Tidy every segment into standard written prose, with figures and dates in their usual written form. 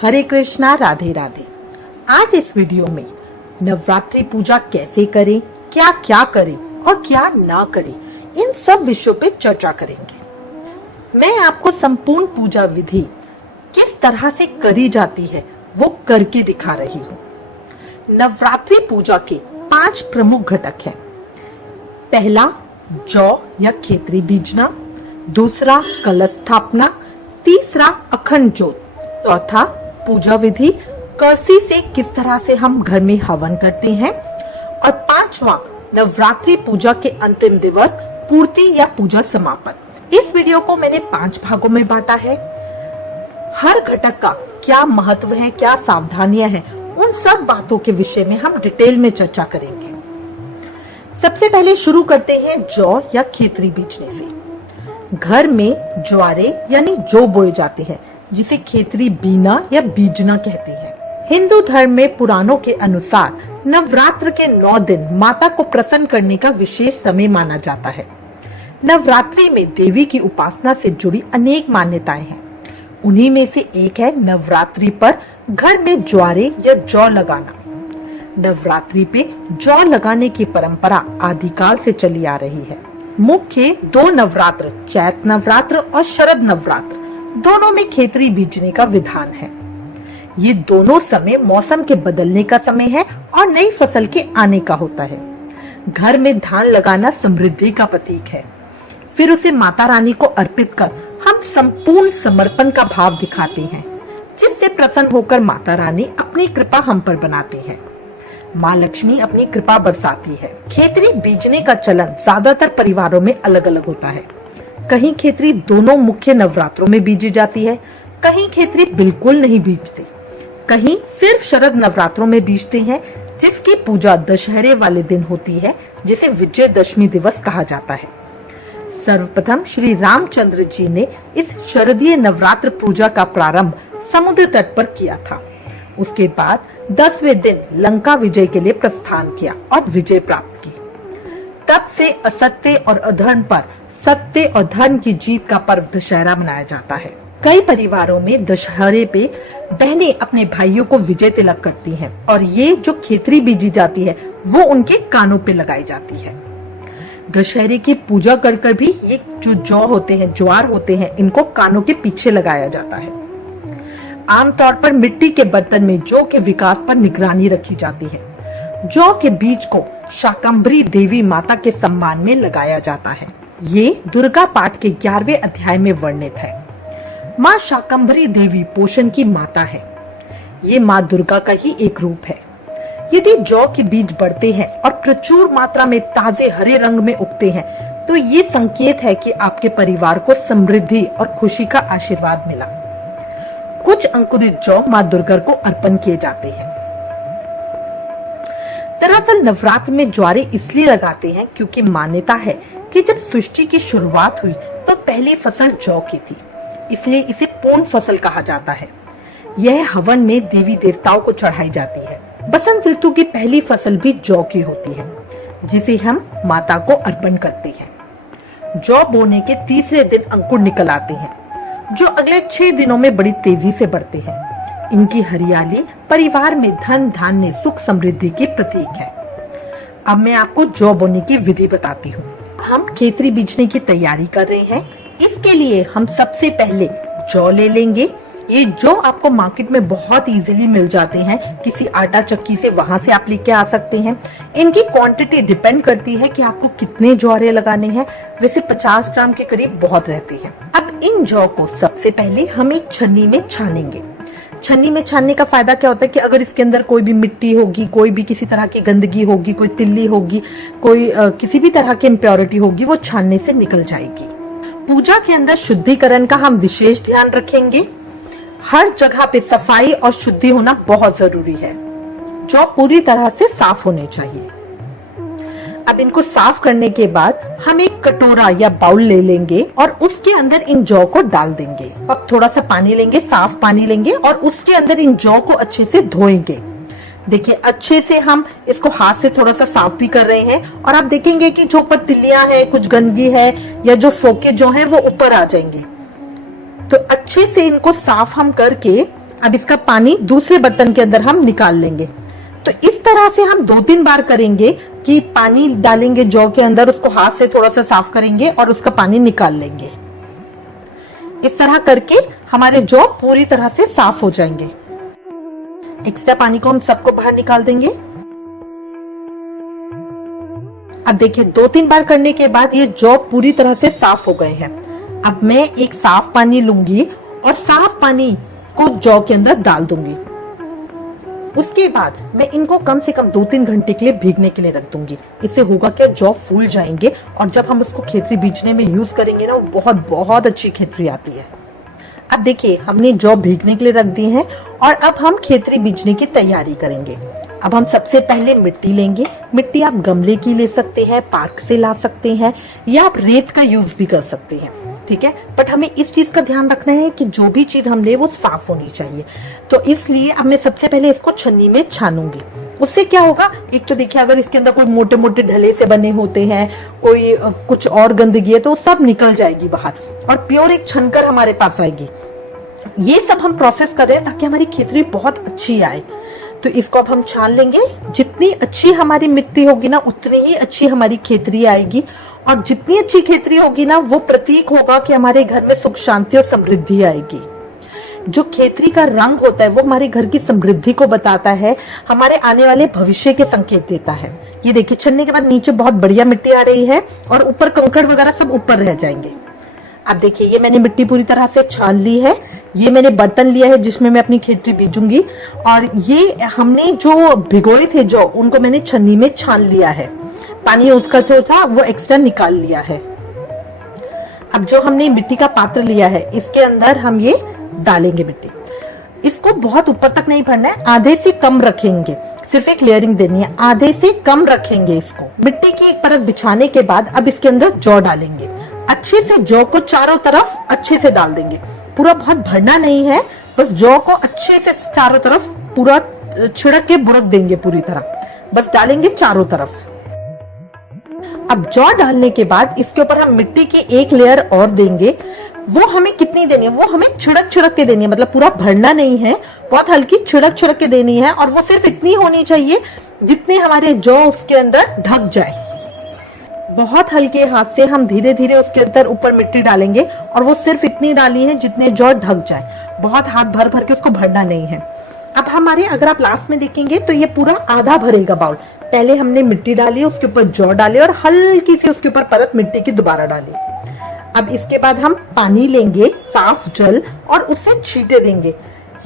हरे कृष्णा, राधे राधे। आज इस वीडियो में नवरात्रि पूजा कैसे करें, क्या क्या करें और क्या ना करें, इन सब विषयों पे चर्चा करेंगे। मैं आपको संपूर्ण पूजा विधि किस तरह से करी जाती है वो करके दिखा रही हूँ। नवरात्रि पूजा के 5 प्रमुख घटक हैं। पहला, जौ या खेतरी बीजना। दूसरा, कलश स्थापना। तीसरा, अखंड ज्योत। चौथा, पूजा विधि, कलशी से किस तरह से हम घर में हवन करते हैं। और 5वां, नवरात्रि पूजा के अंतिम दिवस, पूर्ति या पूजा समापन। इस वीडियो को मैंने 5 भागों में बांटा है। हर घटक का क्या महत्व है, क्या सावधानियां हैं, उन सब बातों के विषय में हम डिटेल में चर्चा करेंगे। सबसे पहले शुरू करते हैं जौ या खेतरी बीजने से। घर में ज्वारे यानी जौ बोए जाते हैं, जिसे खेतरी बीना या बीजना कहते हैं। हिंदू धर्म में पुराणों के अनुसार नवरात्र के 9 दिन माता को प्रसन्न करने का विशेष समय माना जाता है। नवरात्रि में देवी की उपासना से जुड़ी अनेक मान्यताएं हैं। उन्हीं में से एक है नवरात्रि पर घर में ज्वारे या जौ लगाना। नवरात्रि पे जौ लगाने की परंपरा आदिकाल से चली आ रही है। मुख्य 2 नवरात्र, चैत नवरात्र और शरद नवरात्र, दोनों में खेतरी बीजने का विधान है। ये दोनों समय मौसम के बदलने का समय है और नई फसल के आने का होता है। घर में धान लगाना समृद्धि का प्रतीक है। फिर उसे माता रानी को अर्पित कर हम संपूर्ण समर्पण का भाव दिखाते हैं, जिससे प्रसन्न होकर माता रानी अपनी कृपा हम पर बनाती है। माँ लक्ष्मी अपनी कृपा बरसाती है। खेतरी बीजने का चलन ज्यादातर परिवारों में अलग अलग होता है। कहीं खेतरी दोनों मुख्य नवरात्रों में बीजी जाती है, कहीं खेतरी बिल्कुल नहीं बीजते, कहीं सिर्फ शरद नवरात्रों में बीजते हैं, जिसकी पूजा दशहरे वाले दिन होती है, जिसे विजयदशमी दिवस कहा जाता है। सर्वप्रथम श्री रामचंद्र जी ने इस शरदीय नवरात्र पूजा का प्रारंभ समुद्र तट पर किया था। उसके बाद 10वें दिन लंका विजय के लिए प्रस्थान किया और विजय प्राप्त की। तब से असत्य और अधर्म पर सत्य और धर्म की जीत का पर्व दशहरा मनाया जाता है। कई परिवारों में दशहरे पे बहनें अपने भाइयों को विजय तिलक करती हैं और ये जो खेतरी बीजी जाती है वो उनके कानों पे लगाई जाती है। दशहरे की पूजा कर कर भी ये जो जौ होते हैं, ज्वार होते हैं, इनको कानों के पीछे लगाया जाता है। आमतौर पर मिट्टी के बर्तन में जौ के विकास पर निगरानी रखी जाती है। जौ के बीज को शाकंभरी देवी माता के सम्मान में लगाया जाता है। ये दुर्गा पाठ के 11वें अध्याय में वर्णित है। माँ शाकंभरी देवी पोषण की माता है। ये माँ दुर्गा का ही एक रूप है। यदि जौ के बीज बढ़ते हैं और प्रचुर मात्रा में ताजे हरे रंग में उगते हैं, तो ये संकेत है कि आपके परिवार को समृद्धि और खुशी का आशीर्वाद मिला। कुछ अंकुरित जौ माँ दुर्गा को अर्पण किए जाते हैं। दरअसल नवरात्र में ज्वारे इसलिए लगाते हैं क्योंकि मान्यता है कि जब सृष्टि की शुरुआत हुई तो पहली फसल जौ की थी, इसलिए इसे पूर्ण फसल कहा जाता है। यह हवन में देवी देवताओं को चढ़ाई जाती है। बसंत ऋतु की पहली फसल भी जौ की होती है, जिसे हम माता को अर्पण करते हैं। जौ बोने के 3रे दिन अंकुर निकल आते हैं, जो अगले 6 दिनों में बड़ी तेजी से बढ़ते हैं। इनकी हरियाली परिवार में धन धान्य सुख समृद्धि की प्रतीक है। अब मैं आपको जौ बोने की विधि बताती हूँ। हम खेतरी बीजने की तैयारी कर रहे हैं। इसके लिए हम सबसे पहले जौ ले लेंगे। ये जौ आपको मार्केट में बहुत इजीली मिल जाते हैं। किसी आटा चक्की से वहां से आप लेके आ सकते हैं। इनकी क्वांटिटी डिपेंड करती है कि आपको कितने ज्वारे लगाने हैं। वैसे 50 ग्राम के करीब बहुत रहती है। अब इन जौ को सबसे पहले हम एक छन्नी में छानेंगे। छन्नी में छानने का फायदा क्या होता है कि अगर इसके अंदर कोई भी मिट्टी होगी, कोई भी किसी तरह की गंदगी होगी, कोई तिल्ली होगी, कोई किसी भी तरह की इम्प्योरिटी होगी, वो छानने से निकल जाएगी। पूजा के अंदर शुद्धिकरण का हम विशेष ध्यान रखेंगे। हर जगह पे सफाई और शुद्धि होना बहुत जरूरी है। जौ पूरी तरह से साफ होने चाहिए। अब इनको साफ करने के बाद हम एक कटोरा या बाउल ले लेंगे और उसके अंदर इन जौ को डाल देंगे। अब थोड़ा सा पानी लेंगे, साफ पानी लेंगे और उसके अंदर इन जौ को अच्छे से धोएंगे। देखिए अच्छे से हम इसको हाथ से थोड़ा सा साफ भी कर रहे हैं और आप देखेंगे कि जो ऊपर तिल्लियां हैं, कुछ गंदगी है या जो फोके जो हैं वो ऊपर आ जाएंगे। तो अच्छे से इनको साफ हम करके अब इसका पानी दूसरे बर्तन के अंदर हम निकाल लेंगे। तो इस तरह से हम 2-3 बार करेंगे कि पानी डालेंगे जौ के अंदर, उसको हाथ से थोड़ा सा साफ करेंगे और उसका पानी निकाल लेंगे। इस तरह करके हमारे जौ पूरी तरह से साफ हो जाएंगे। एक्स्ट्रा पानी को हम सबको बाहर निकाल देंगे। अब देखिए 2-3 बार करने के बाद ये जौ पूरी तरह से साफ हो गए हैं। अब मैं एक साफ पानी लूंगी और साफ पानी को जौ के अंदर डाल दूंगी। उसके बाद मैं इनको कम से कम 2-3 घंटे के लिए भीगने के लिए रख दूंगी। इससे होगा क्या, जौ फूल जाएंगे और जब हम उसको खेतरी बीजने में यूज करेंगे ना, वो बहुत बहुत अच्छी खेतरी आती है। अब देखिए हमने जौ भीगने के लिए रख दी है और अब हम खेतरी बीजने की तैयारी करेंगे। अब हम सबसे पहले मिट्टी लेंगे। मिट्टी आप गमले की ले सकते हैं, पार्क से ला सकते हैं, या आप रेत का यूज भी कर सकते हैं, ठीक है। बट हमें इस चीज का ध्यान रखना है कि जो भी चीज हम ले वो साफ होनी चाहिए। तो इसलिए अब मैं सबसे पहले इसको छन्नी में छानूंगी। उससे क्या होगा, एक तो देखिए अगर इसके अंदर कोई मोटे मोटे ढले से बने होते हैं, कोई कुछ और गंदगी है, तो सब निकल जाएगी बाहर और प्योर एक छनकर हमारे पास आएगी। ये सब हम प्रोसेस कर रहे हैं ताकि हमारी खेतरी बहुत अच्छी आए। तो इसको अब हम छान लेंगे। जितनी अच्छी हमारी मिट्टी होगी ना, उतनी ही अच्छी हमारी खेतरी आएगी। और जितनी अच्छी खेतरी होगी ना, वो प्रतीक होगा कि हमारे घर में सुख शांति और समृद्धि आएगी। जो खेतरी का रंग होता है वो हमारे घर की समृद्धि को बताता है, हमारे आने वाले भविष्य के संकेत देता है। ये देखिए छन्ने के बाद नीचे बहुत बढ़िया मिट्टी आ रही है और ऊपर कंकड़ वगैरह सब ऊपर रह जाएंगे। अब देखिए ये मैंने मिट्टी पूरी तरह से छान ली है। ये मैंने बर्तन लिया है जिसमें मैं अपनी खेतरी बीजूंगी, और ये हमने जो भिगोए थे जौ, उनको मैंने छन्नी में छान लिया है। पानी उसका जो था वो एक्स्ट्रा निकाल लिया है। अब जो हमने मिट्टी का पात्र लिया है, इसके अंदर हम ये डालेंगे मिट्टी। इसको बहुत ऊपर तक नहीं भरना है, आधे से कम रखेंगे, सिर्फ एक लेयरिंग देनी है, आधे से कम रखेंगे इसको। मिट्टी की एक परत बिछाने के बाद अब इसके अंदर जौ डालेंगे। अच्छे से जौ को चारों तरफ अच्छे से डाल देंगे। पूरा बहुत भरना नहीं है, बस जौ को अच्छे से चारों तरफ पूरा छिड़क के बुरक देंगे पूरी तरह, बस डालेंगे चारों तरफ। अब जौ डालने के बाद इसके ऊपर हम मिट्टी की एक लेयर और देंगे। वो हमें कितनी देनी है, वो हमें छिड़क छिड़क के देनी है, मतलब पूरा भरना नहीं है, बहुत हल्की छिड़क छिड़क के देनी है। और वो सिर्फ इतनी होनी चाहिए जितने हमारे जौ उसके अंदर ढक जाए। बहुत हल्के हाथ से हम धीरे धीरे उसके अंदर ऊपर मिट्टी डालेंगे और वो सिर्फ इतनी डाली है जितने जौ ढक जाए, बहुत हाथ भर भर के उसको भरना नहीं है। अब हमारे अगर आप लास्ट में देखेंगे तो ये पूरा आधा भरेगा बाउल। पहले हमने मिट्टी डाली, उसके ऊपर जौ डाले और हल्की सी उसके ऊपर परत मिट्टी की दोबारा डाली। अब इसके बाद हम पानी लेंगे, साफ जल, और उससे छींटे देंगे।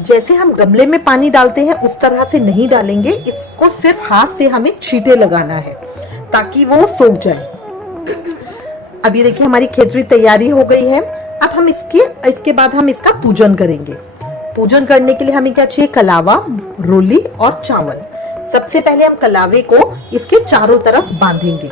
जैसे हम गमले में पानी डालते हैं उस तरह से नहीं डालेंगे, इसको सिर्फ हाथ से हमें छींटे लगाना है ताकि वो सूख जाए। अब ये देखिए हमारी खेतरी तैयारी हो गई है। अब हम इसके बाद हम इसका पूजन करेंगे। पूजन करने के लिए हमें क्या चाहिए, कलावा, रोली और चावल। सबसे पहले हम कलावे को इसके चारों तरफ बांधेंगे,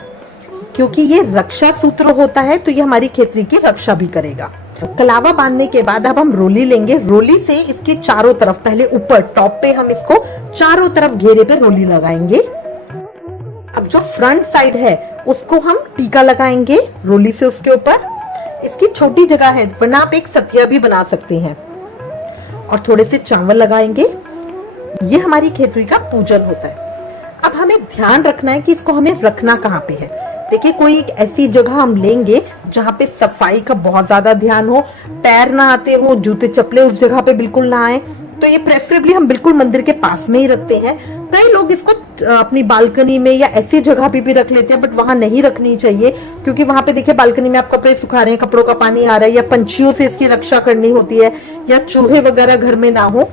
क्योंकि ये रक्षा सूत्र होता है, तो ये हमारी खेतरी की रक्षा भी करेगा। कलावा बांधने के बाद अब हम रोली लेंगे। रोली से इसके चारों तरफ, पहले ऊपर टॉप पे हम इसको चारों तरफ घेरे पे रोली लगाएंगे। अब जो फ्रंट साइड है उसको हम टीका लगाएंगे रोली से उसके ऊपर। इसकी छोटी जगह है, वरना आप एक सतिया भी बना सकते हैं। और थोड़े से चावल लगाएंगे। ये हमारी खेतरी का पूजन होता है। अब हमें ध्यान रखना है कि इसको हमें रखना कहाँ पे है। देखिए कोई एक ऐसी जगह हम लेंगे जहाँ पे सफाई का बहुत ज्यादा ध्यान हो, पैर ना आते हो, जूते चप्पले उस जगह पे बिल्कुल ना आए। तो ये प्रेफरेबली हम बिल्कुल मंदिर के पास में ही रखते हैं। कई लोग इसको अपनी बालकनी में या ऐसी जगह पे भी रख लेते हैं, बट वहां नहीं रखनी चाहिए, क्योंकि वहां पे देखिए बालकनी में आप कपड़े सुखा रहे हैं, कपड़ों का पानी आ रहा है, या पंछियों से इसकी रक्षा करनी होती है, या चूहे वगैरह घर में ना हो,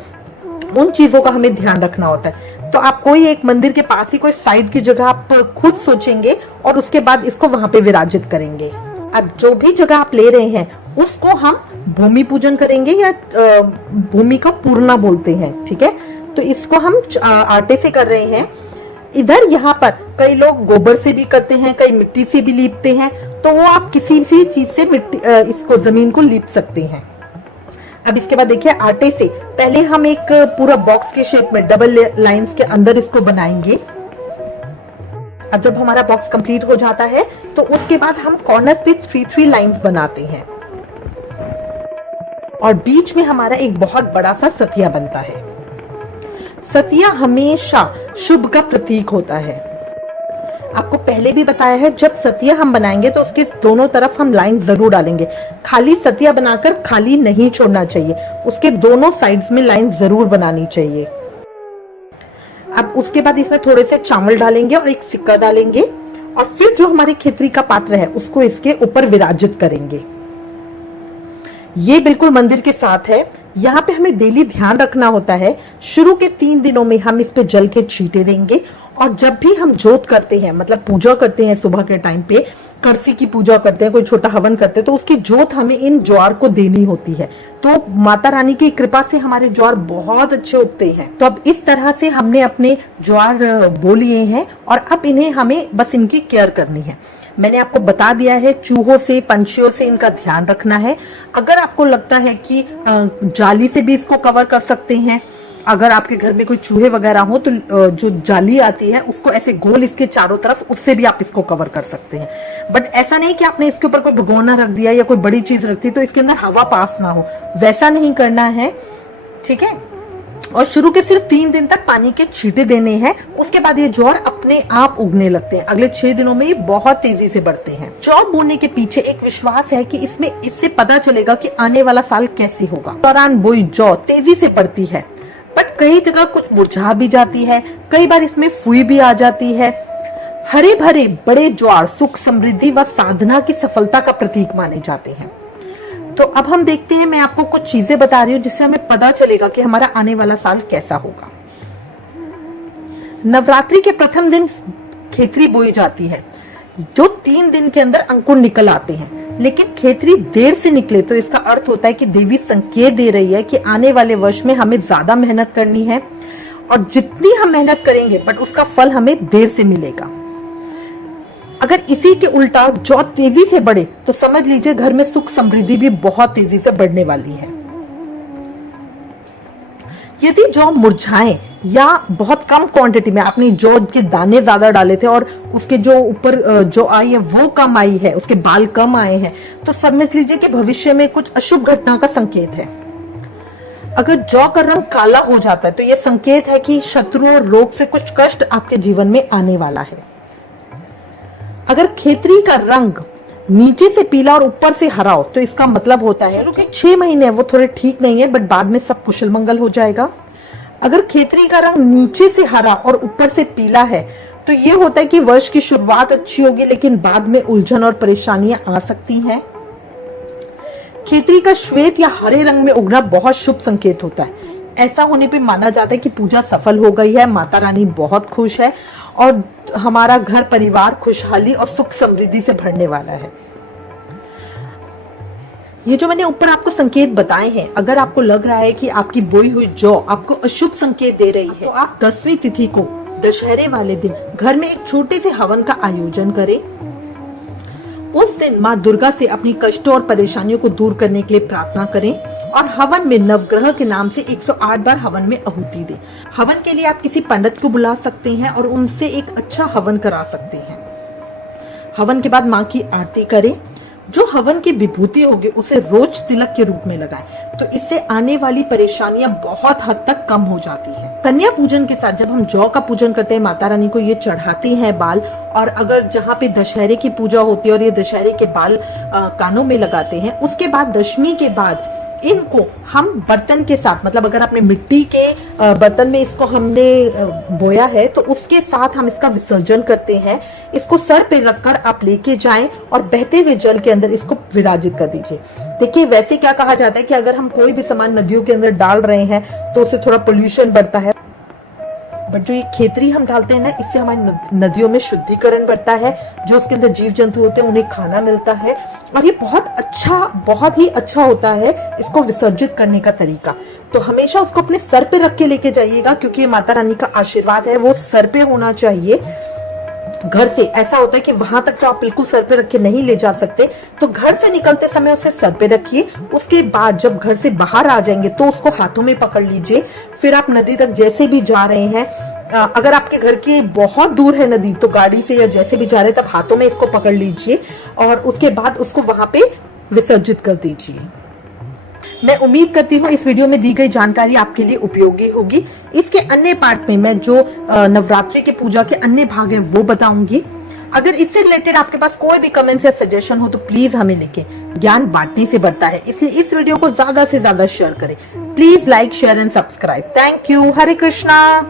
उन चीजों का हमें ध्यान रखना होता है। तो आप कोई एक मंदिर के पास ही कोई साइड की जगह आप खुद सोचेंगे और उसके बाद इसको वहां पे विराजित करेंगे। अब जो भी जगह आप ले रहे हैं उसको हम भूमि पूजन करेंगे, या भूमि का पूर्णा बोलते हैं, ठीक है। तो इसको हम आटे से कर रहे हैं। इधर यहाँ पर कई लोग गोबर से भी करते हैं, कई मिट्टी से भी लीपते हैं, तो वो आप किसी भी चीज से मिट्टी इसको जमीन को लीप सकते हैं। अब इसके बाद देखिए आटे से पहले हम एक पूरा बॉक्स के शेप में डबल लाइंस के अंदर इसको बनाएंगे। अब जब हमारा बॉक्स कंप्लीट हो जाता है तो उसके बाद हम कॉर्नर पे 3-3 लाइंस बनाते हैं। और बीच में हमारा एक बहुत बड़ा सा सतिया बनता है। सतिया हमेशा शुभ का प्रतीक होता है। आपको पहले भी बताया है, जब सतिया हम बनाएंगे तो उसके दोनों तरफ हम लाइन जरूर डालेंगे। खाली सतिया बनाकर खाली नहीं छोड़ना चाहिए, उसके दोनों साइड्स में लाइन जरूर बनानी चाहिए। अब उसके बाद इसमें थोड़े से चावल डालेंगे और एक सिक्का डालेंगे और फिर जो हमारे खेतरी का पात्र है उसको इसके ऊपर विराजित करेंगे। ये बिल्कुल मंदिर के साथ है। यहाँ पे हमें डेली ध्यान रखना होता है। शुरू के 3 दिनों में हम इस पे जल के छींटे देंगे और जब भी हम जोत करते हैं, मतलब पूजा करते हैं, सुबह के टाइम पे करसी की पूजा करते हैं, कोई छोटा हवन करते हैं, तो उसकी जोत हमें इन ज्वार को देनी होती है। तो माता रानी की कृपा से हमारे ज्वार बहुत अच्छे उगते हैं। तो अब इस तरह से हमने अपने ज्वार बो लिए हैं और अब इन्हें हमें बस इनकी केयर करनी है। मैंने आपको बता दिया है, चूहों से, पंछियों से इनका ध्यान रखना है। अगर आपको लगता है कि जाली से भी इसको कवर कर सकते हैं, अगर आपके घर में कोई चूहे वगैरह हो तो जो जाली आती है उसको ऐसे गोल इसके चारों तरफ, उससे भी आप इसको कवर कर सकते हैं। बट ऐसा नहीं कि आपने इसके ऊपर कोई भगोना रख दिया या कोई बड़ी चीज रख दी तो इसके अंदर हवा पास ना हो, वैसा नहीं करना है, ठीक है। और शुरू के सिर्फ 3 दिन तक पानी के छींटे देने हैं, उसके बाद ये ज्वार अपने आप उगने लगते हैं। अगले 6 दिनों में ये बहुत तेजी से बढ़ते हैं। जौ बोने के पीछे एक विश्वास है कि इससे पता चलेगा कि आने वाला साल कैसे होगा। दौरान बोई जौ तेजी से बढ़ती है, बट कई जगह कुछ मुरझा भी जाती है, कई बार इसमें फुई भी आ जाती है। हरे भरे बड़े ज्वार सुख, समृद्धि व साधना की सफलता का प्रतीक माने जाते हैं। तो अब हम देखते हैं, मैं आपको कुछ चीजें बता रही हूँ जिससे हमें पता चलेगा कि हमारा आने वाला साल कैसा होगा। नवरात्रि के प्रथम दिन खेतरी बोई जाती है, जो 3 दिन के अंदर अंकुर निकल आते हैं। लेकिन खेतरी देर से निकले तो इसका अर्थ होता है कि देवी संकेत दे रही है कि आने वाले वर्ष में हमें ज्यादा मेहनत करनी है और जितनी हम मेहनत करेंगे बट उसका फल हमें देर से मिलेगा। अगर इसी के उल्टा जौ तेजी से बढ़े तो समझ लीजिए घर में सुख समृद्धि भी बहुत तेजी से बढ़ने वाली है। यदि जौ मुरझाए या बहुत कम क्वांटिटी में आपने जौ के दाने ज्यादा डाले थे और उसके जो ऊपर जो आई है वो कम आई है, उसके बाल कम आए हैं, तो समझ लीजिए कि भविष्य में कुछ अशुभ घटना का संकेत है। अगर जौ का रंग काला हो जाता है तो यह संकेत है कि शत्रु और रोग से कुछ कष्ट आपके जीवन में आने वाला है। अगर खेतरी का रंग नीचे से पीला और ऊपर से हरा हो तो इसका मतलब होता है कि 6 महीने वो थोड़े ठीक नहीं है, बट बाद में सब कुशल मंगल हो जाएगा। अगर खेतरी का रंग नीचे से हरा और ऊपर से पीला है तो ये होता है कि वर्ष की शुरुआत अच्छी होगी, लेकिन बाद में उलझन और परेशानियां आ सकती हैं। खेतरी का श्वेत या हरे रंग में उगना बहुत शुभ संकेत होता है। ऐसा होने पे माना जाता है कि पूजा सफल हो गई है, माता रानी बहुत खुश है और हमारा घर परिवार खुशहाली और सुख समृद्धि से भरने वाला है। ये जो मैंने ऊपर आपको संकेत बताए हैं, अगर आपको लग रहा है कि आपकी बोई हुई जौ आपको अशुभ संकेत दे रही है तो आप 10वीं तिथि को दशहरे वाले दिन घर में एक छोटे से हवन का आयोजन करें। उस दिन माँ दुर्गा से अपनी कष्टों और परेशानियों को दूर करने के लिए प्रार्थना करें और हवन में नवग्रह के नाम से 108 बार हवन में आहुति दें। हवन के लिए आप किसी पंडित को बुला सकते हैं और उनसे एक अच्छा हवन करा सकते हैं। हवन के बाद माँ की आरती करें। जो हवन की विभूति होगी उसे रोज तिलक के रूप में लगाएं, तो इससे आने वाली परेशानियां बहुत हद तक कम हो जाती है। कन्या पूजन के साथ जब हम जौ का पूजन करते हैं, माता रानी को ये चढ़ाते हैं बाल, और अगर जहाँ पे दशहरे की पूजा होती है और ये दशहरे के बाल कानों में लगाते हैं, उसके बाद दशमी के बाद इनको हम बर्तन के साथ, मतलब अगर आपने मिट्टी के बर्तन में इसको हमने बोया है तो उसके साथ हम इसका विसर्जन करते हैं। इसको सर पे रखकर आप लेके जाएं और बहते हुए जल के अंदर इसको विराजित कर दीजिए। देखिए, वैसे क्या कहा जाता है कि अगर हम कोई भी सामान नदियों के अंदर डाल रहे हैं तो उससे थोड़ा पोल्यूशन बढ़ता है, बट जो ये खेतरी हम डालते हैं ना, इससे हमारी नदियों में शुद्धिकरण बढ़ता है। जो उसके अंदर जीव जंतु होते हैं उन्हें खाना मिलता है और ये बहुत ही अच्छा होता है इसको विसर्जित करने का तरीका। तो हमेशा उसको अपने सर पे रख के लेके जाइएगा, क्योंकि ये माता रानी का आशीर्वाद है, वो सर पे होना चाहिए। घर से ऐसा होता है कि वहां तक तो आप बिल्कुल सर पे रख के नहीं ले जा सकते, तो घर से निकलते समय उसे सर पे रखिए। उसके बाद जब घर से बाहर आ जाएंगे तो उसको हाथों में पकड़ लीजिए। फिर आप नदी तक जैसे भी जा रहे हैं, अगर आपके घर के बहुत दूर है नदी तो गाड़ी से या जैसे भी जा रहे हैं तब हाथों में इसको पकड़ लीजिए और उसके बाद उसको वहां पे विसर्जित कर दीजिए। मैं उम्मीद करती हूँ इस वीडियो में दी गई जानकारी आपके लिए उपयोगी होगी। इसके अन्य पार्ट में मैं जो नवरात्रि के पूजा के अन्य भाग हैं वो बताऊंगी। अगर इससे रिलेटेड आपके पास कोई भी कमेंट्स या सजेशन हो तो प्लीज हमें लिखें। ज्ञान बांटने से बढ़ता है, इसलिए इस वीडियो को ज्यादा से ज्यादा शेयर करें। Please like, share and subscribe. Thank you. Hare Krishna.